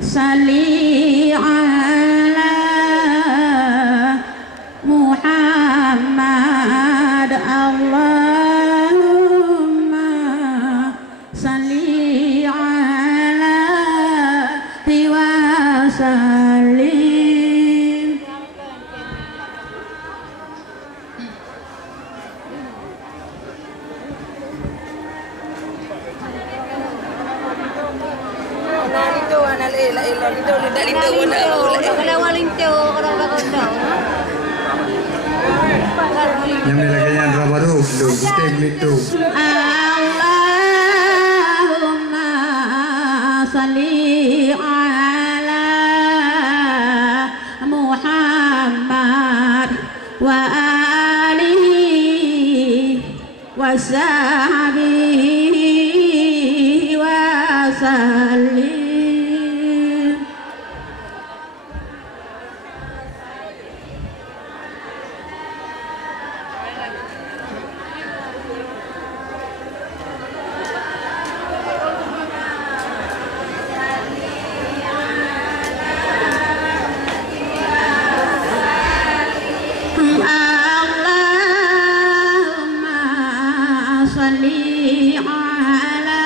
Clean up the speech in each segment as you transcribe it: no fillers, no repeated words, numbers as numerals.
salli ala Muhammad Allahumma salli ala wa sallim. Yang nilainya dua baru, take me to. Allahumma salli ala Muhammad wa alihi wa sahbihi wa sallim. Salli ala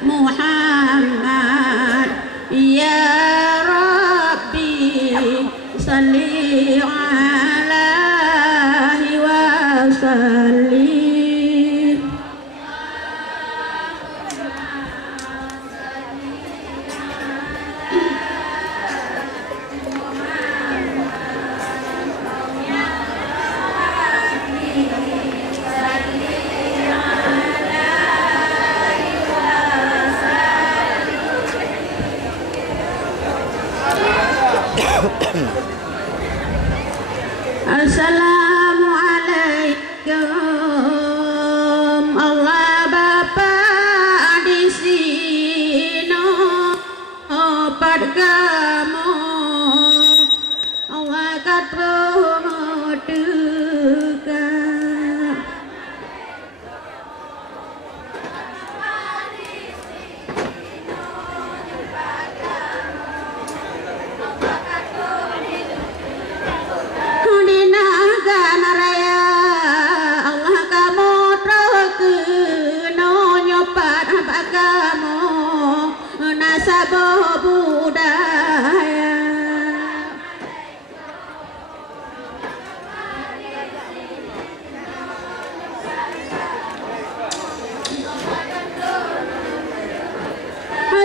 Muhammad ya Rabbi salli alaihi wa sallim. Assalamualaikum Allah Bapa di sini opat kamu Allah katru dekat nasabah budaya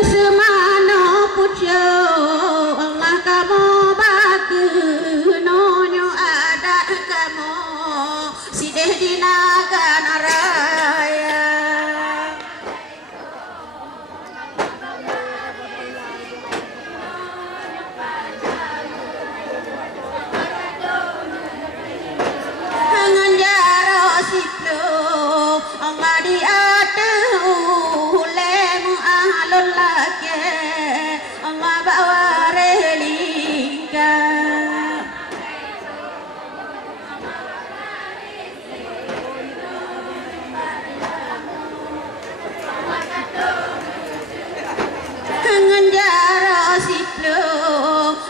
semana puja Allah kamu bagi nonyo adat kamu sideh di naga raya. Allah di aduh lemu ahlul laki Allah bawa relingka ngenjara siplo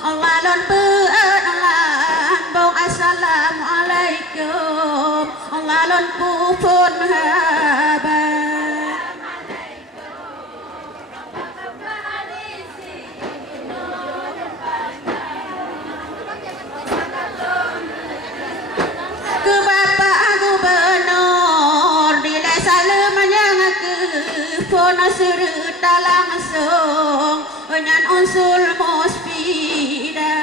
Allah lon be'alan bong assalamualaikum Allah lon pupun haba ke bapak gubernur dile salam yang ke pona serta langsung nyan unsur muspida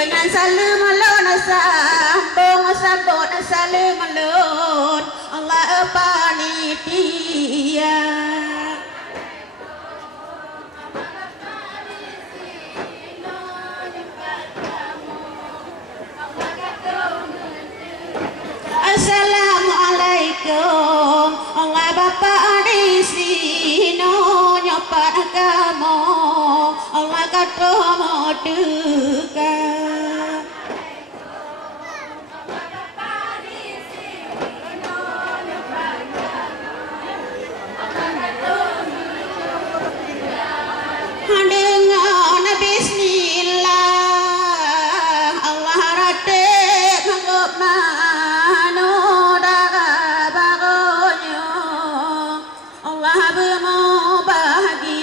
nyan salam alon sambung sambut salam alon Allah panitia Assalamualaikum Allah Bapa di sini nyopat kamu Allah kata một trừ ca dengan Bismillah Allah rate mangkop mano daga bagonyo Allah bermau bahagia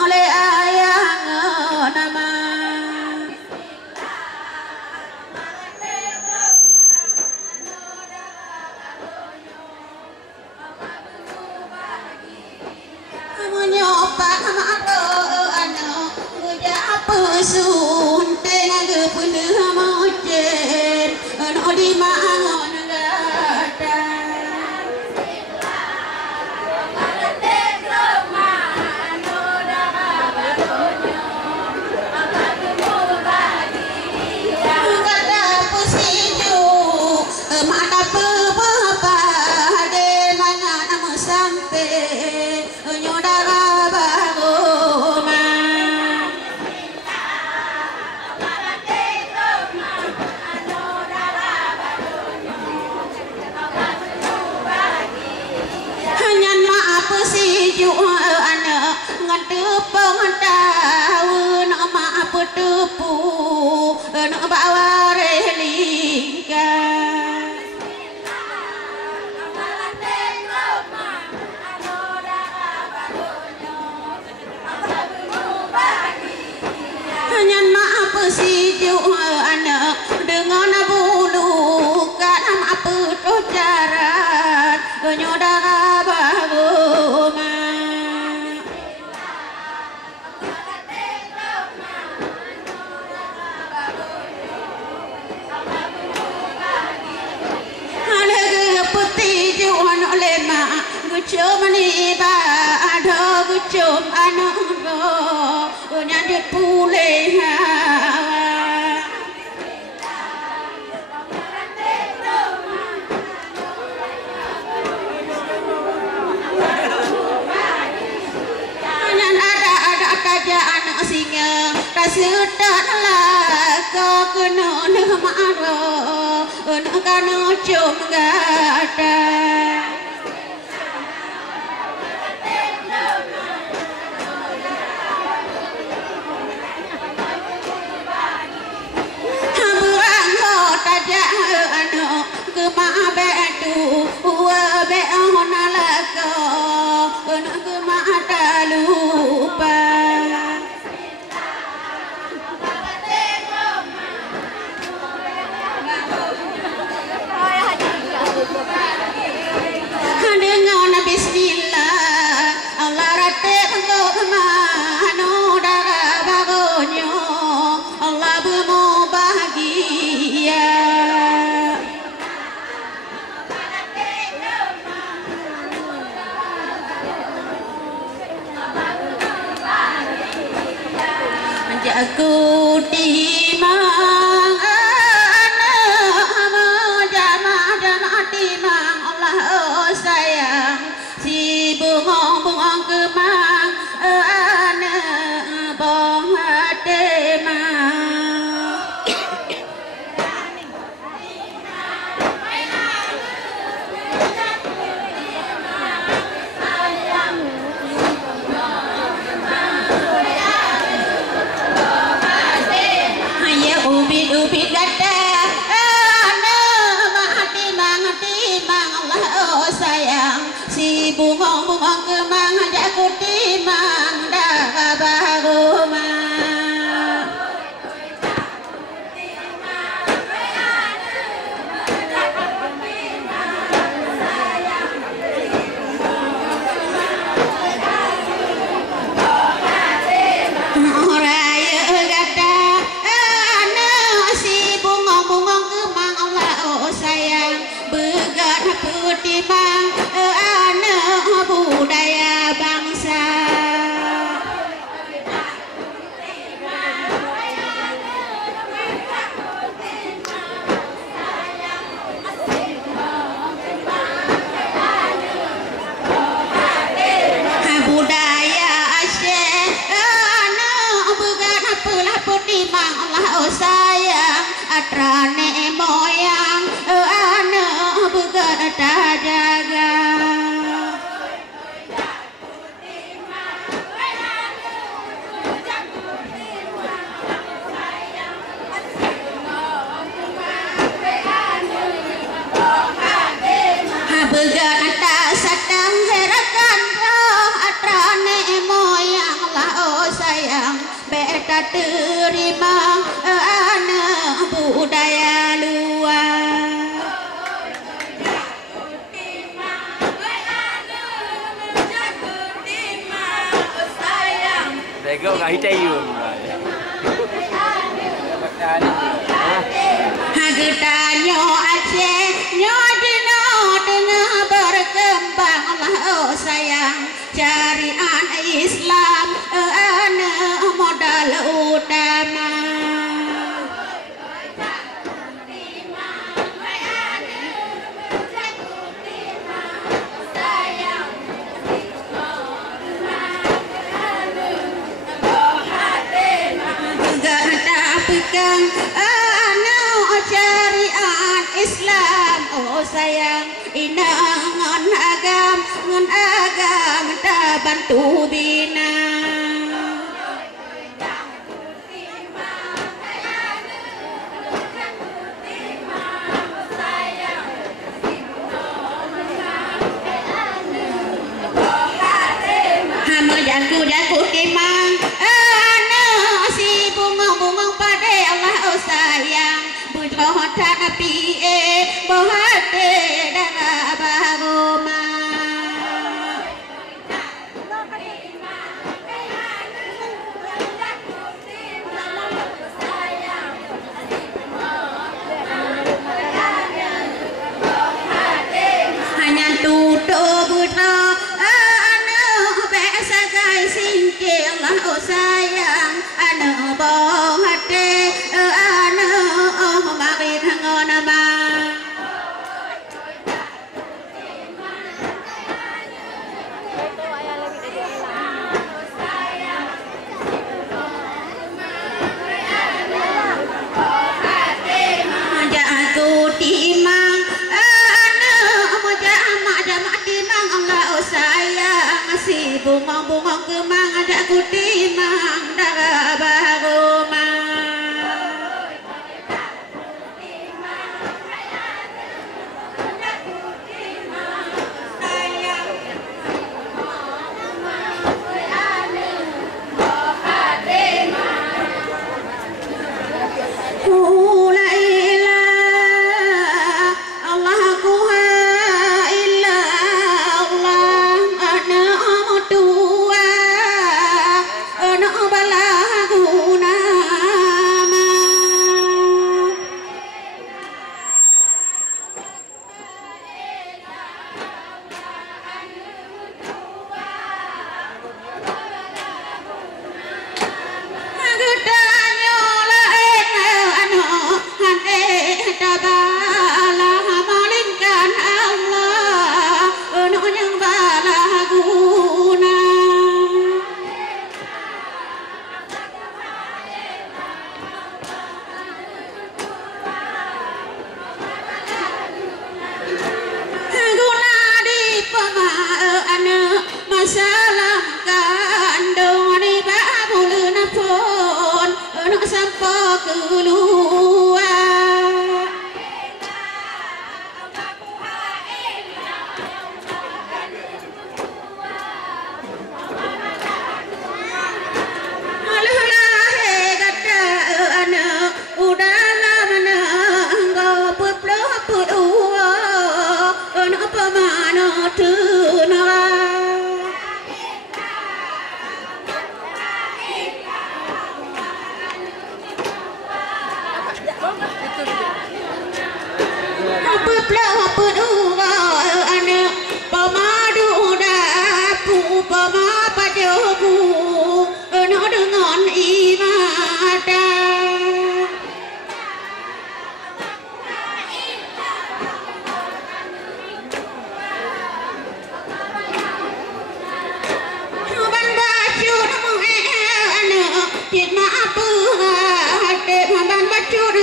oleh ayah nama menyopak maro anak gua apa sun tengah gepeuh mojen no di mangon gata tepu nak bawa relingka hanya maaf si anak dengan bulu kan apa tuh jarak nyodara bagoma Gucum ni ba ada gucum anak go nyandit pulih hawa nyan ada kaja anak singa rasutan lah kau kena nak maro nak kena cum gata betu be honalaka mata lupa dengan bismillah Allah rate engkau mano daga bagonyo Allah bermau bahagia aku timang jamaah timang Allah sayang si bungong kemang bong temang ubit gata timang Allah sayang si bungong kemang aku timang dah bagoma atrane moyang ane begata jaga begata sadang herakan roh atrane moyang lao sayang beta terima anak budaya luar Dego nggak hitayum. Hagetanyo Aceh nyo dino tengah berkembang Allah sayang syariat Islam modal utama pegang syariat Islam oh sayang inangan agam tak bantu bina hama jaku kemang si bunga pada Allah oh sayang bujotan api bohate dan abagoma hanya tutup buta biasa guys singkir Allah oh sayang anu bohate anu makin ngonama aku timang anu jamak timang Allah oh sayang si bunga kemang aku timang darah baroma salam kandung ni babulun pun nak sampai keluar alulah kata anak udah lama engkau peluk peluk nak pemana tunai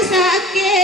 Sakit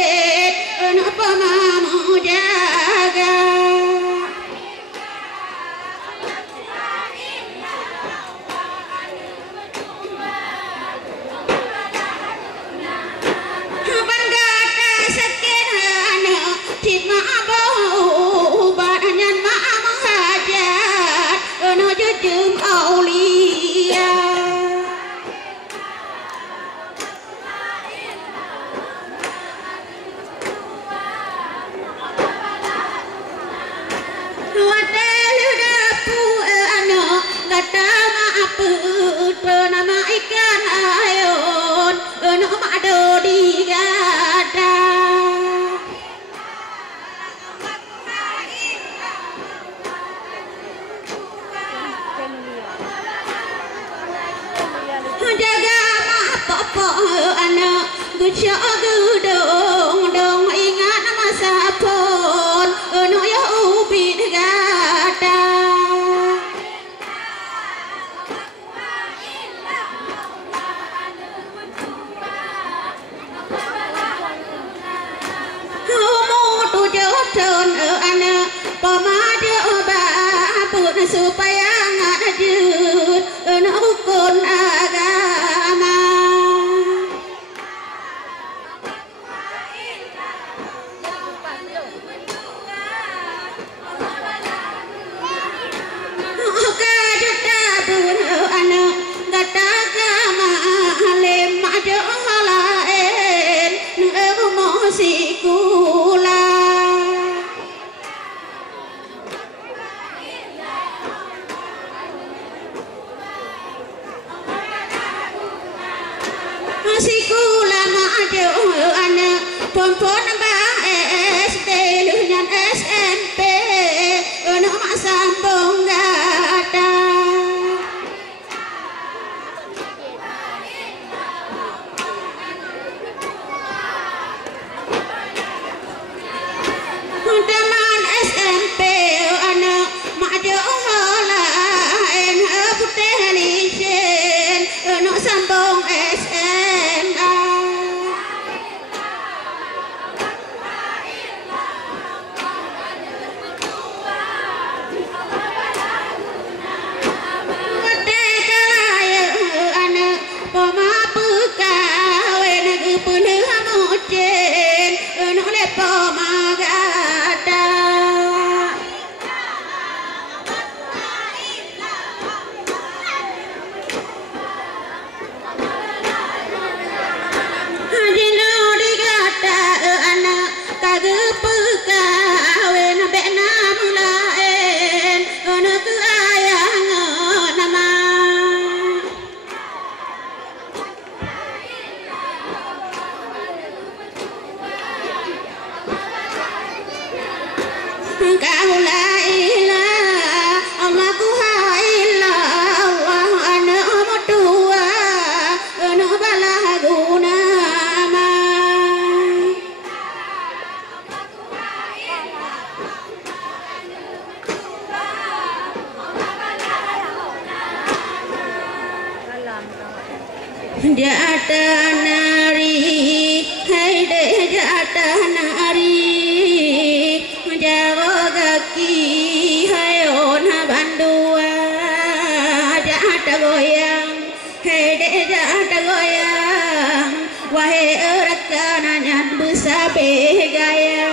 gedung dong ingat masa pun no ya ubi gada tu jodoh anak pemada babut supaya ngajut rukun agama kajut dabun anak gata agama lem aja lain musikula sikula maju anak pompon bang SD lunyan SMP anak mak sambung gada teman SMP anak maju lain putih licin anak sambung SMA merdeka raya anak pemapu kawin penuh mucin anak lepo magada Dino digata anak kagep kawin bena mulaen anak ayang nama kau la ilah Allah ku ilah Allah anak mutua anak balaguna jata nari hai de jata nari jawa gaki hai ona bandua jata goyang hai de jata goyang wahai erakana nyan besabe gaya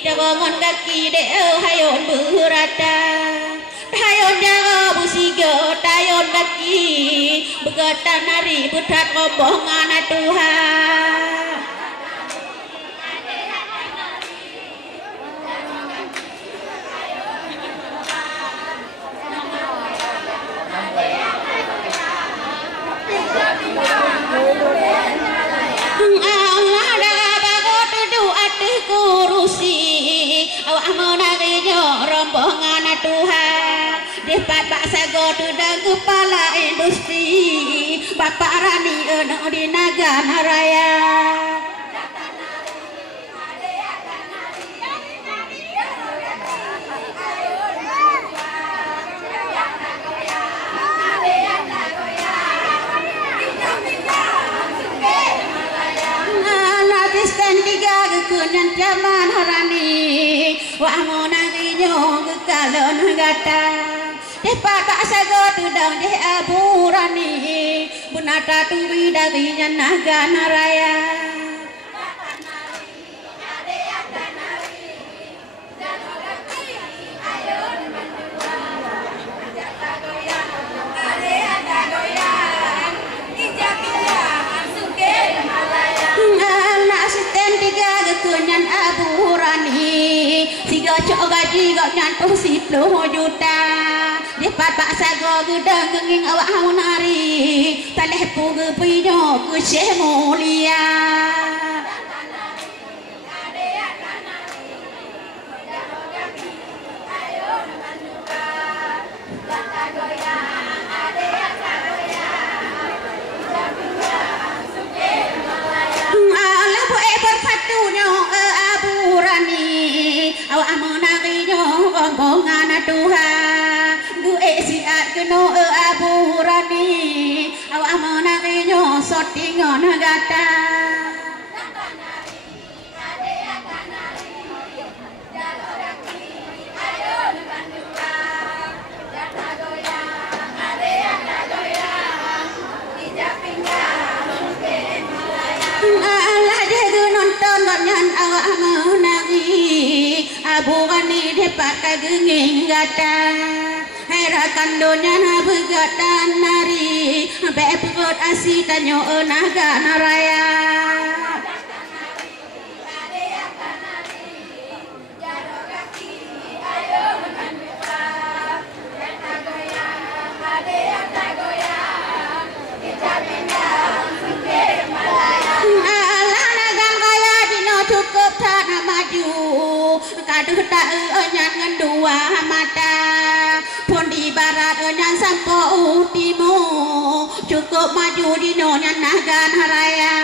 jagongon kaki deo hayon berata hayon jago busigo tayon kaki begata nari betrat rombongan Tuhan Allah dah bagot duduk atas kurusi awak menarinya rombongan Tuhan depan baksa godu dan kepala industri Bapak Rani enak di Nagana Raya kunyan zaman harani wa monanginyo gekalon gata depat baksa godu dan de aburani bunata tuwi dari Nagana Raya kunyan aburani siga cok gaji gak nyantuh 10 juta dia Pat pak sago gedang genging awak haunari taleh pugu pijo ku Syekh Mulia Allah bu ebor patunya Abu Rani awak menari ngomongan Tuhan gue siat keno Abu Rani awak menari sotingon gata Allah jaga nonton banyak awak menari Abu Rani depak kagenging gata herakan donya na begatan nari beperut asi tanyo naga naraya cukup tak maju kaduh tak nyan ngendua mata pun di barat nyan sampo timur cukup maju di nyan nagan haraya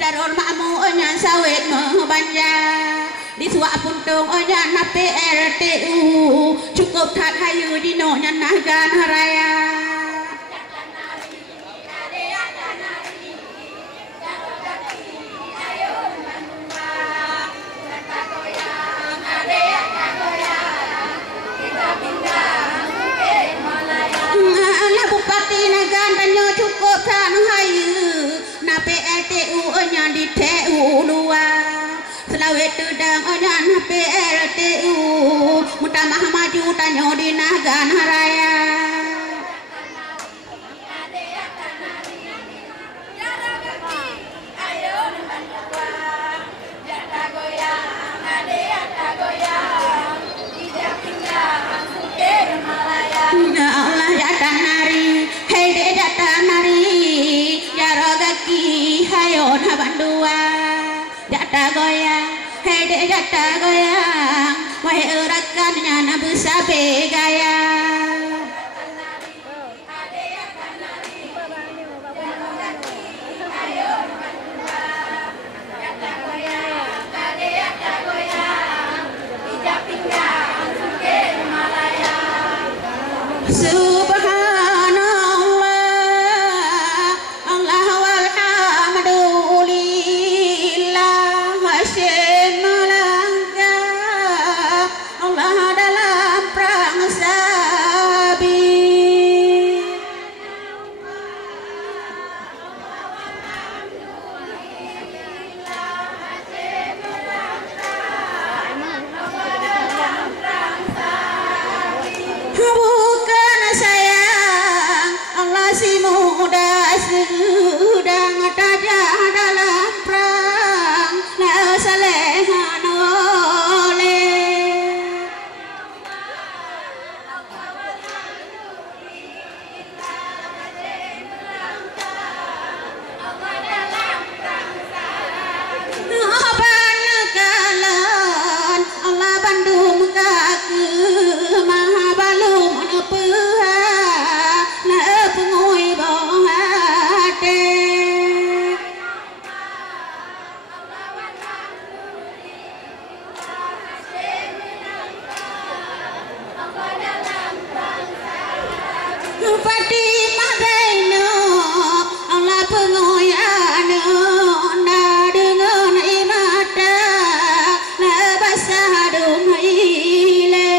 Darul makmu onyan sawit membanja di suak puntung onyan na PRTU cukup tak hayu di nonyan nagan haraya Allah bupati nagan tanyo cukup tak hayu na PLTU onyan di TU luar selawet tudang onyan na PLTU mutamah maju tanyo di nagan haraya Allah jatah nari hei dek jatah nari jarogaki hayo na bandua jatah goyang hei dek jatah goyang wahai erakannya na besabe gaya bukan sayang Allah si muda sedang tajam dalam perang la salehan oleh Banekalan Allah Bandung kaki maha balum nepeha na pengui bohate Pati mahdaino Allah pengui anu na dengan imata na basadung ile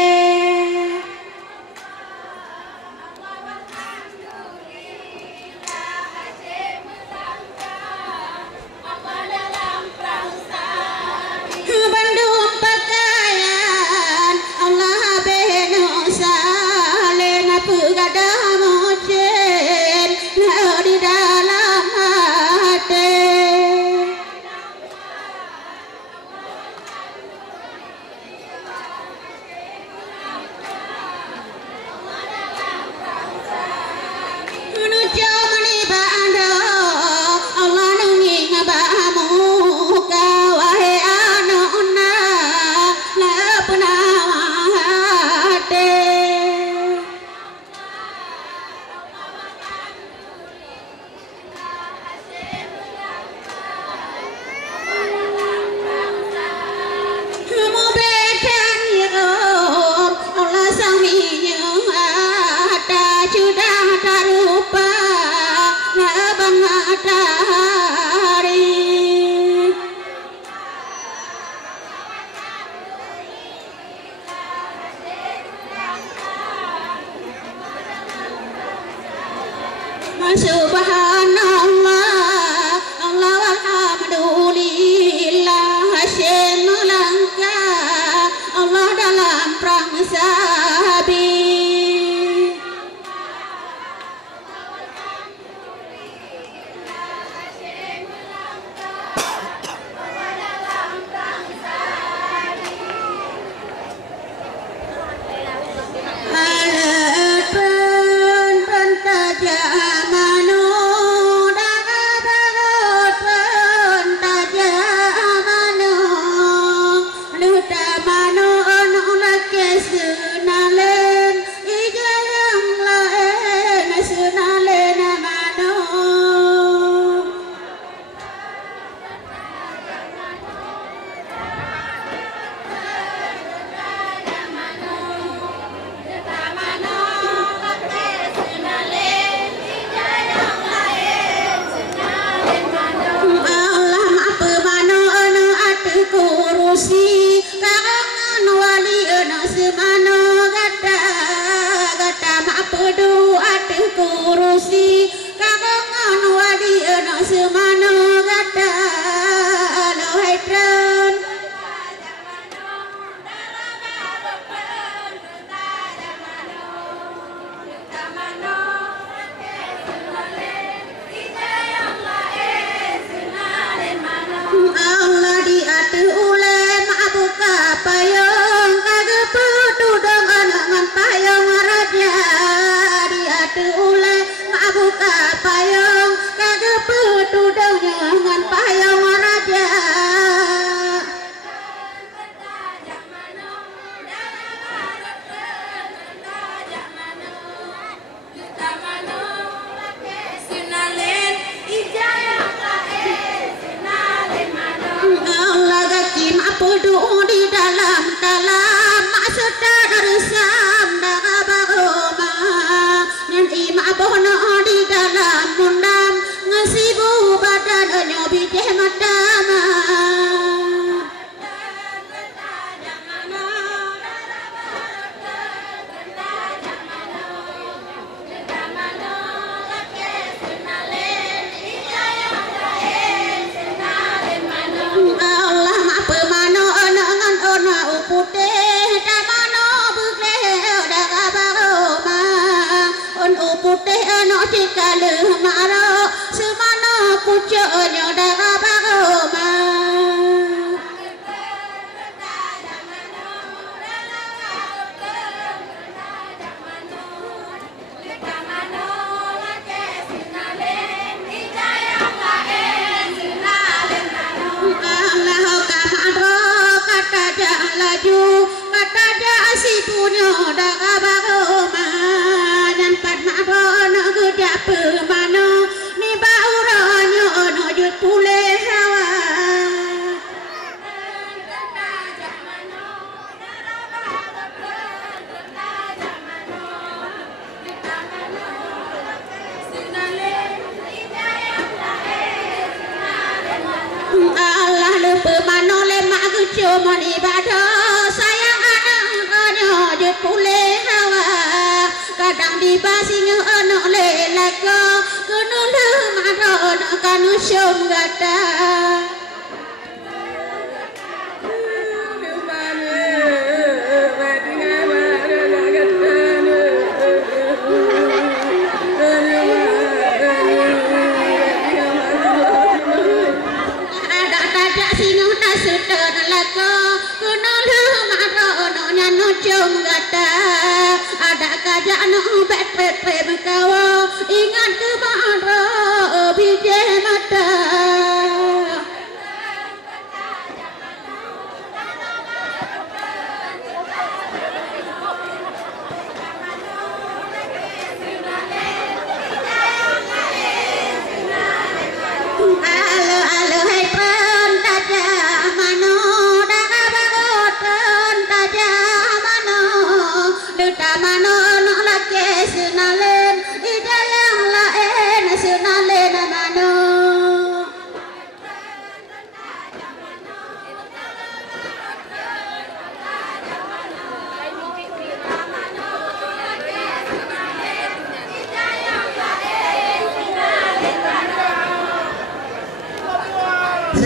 Bandung pakaian Subhanallah, Allah alhamdulillah, Hashim melangkah, Allah dalam perang sabi.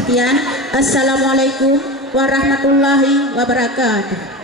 Sekian, assalamualaikum warahmatullahi wabarakatuh.